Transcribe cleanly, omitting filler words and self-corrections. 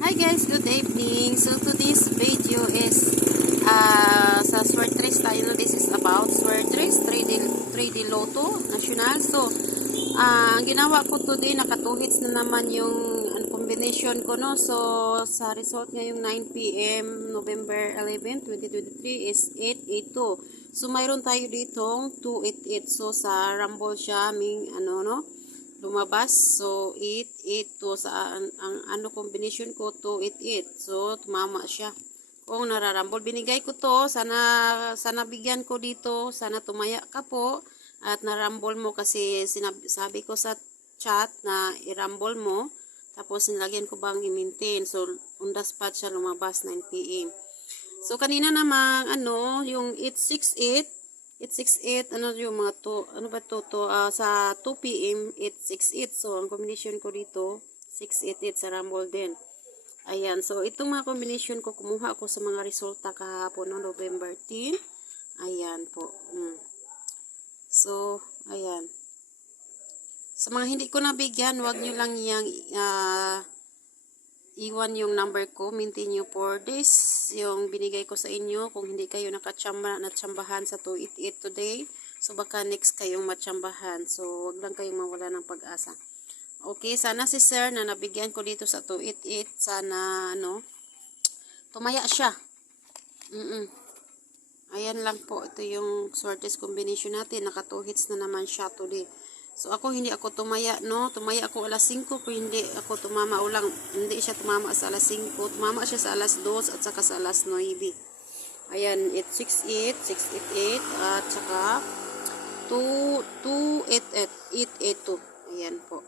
Hi guys, good evening. So today's video is sa Sword Trace tayo. No? This is about Sword Trace 3D Lotto National. So ang ginawa ko today, nakatuhits na naman yung combination ko, no. So sa result ngayong 9 PM November 11, 2023 is 882. So mayroon tayo ditong 288. So sa Rumble siya ming no lumabas. So 882 sa ang ano combination ko 288. So tumama siya. Kung nararambol, binigay ko to, sana bigyan ko dito, sana tumaya ka po at narambol mo kasi sabi ko sa chat na irambol mo, tapos nilagyan ko bang i-maintain. So on the spot siya lumabas 9 PM. So kanina namang yung 868 yung mga to, sa 2 PM 868. So ang combination ko dito 688 sa rumble din. Ayan, so itong mga combination ko, kumuha ko sa mga resulta kahapon no November 10. Ayan po. So, ayan. Sa mga hindi ko nabigyan, wag nyo lang yang iwan yung number ko. Maintain nyo for this. Yung binigay ko sa inyo. Kung hindi kayo natsambahan sa 288 today, so baka next kayong matsambahan. So, wag lang kayong mawala ng pag-asa. Okay, sana si sir na nabigyan ko dito sa 288, sana tumaya siya. Ayan lang po, ito yung shortest combination natin, naka 2 hits na naman siya today. So ako hindi ako tumaya, no, tumaya ako alas 5, pero hindi ako tumama ulang, hindi siya tumama sa alas 5, tumama siya sa alas 2 at saka sa alas 9. Ayan, 868, 688 at saka 882. Ayan po.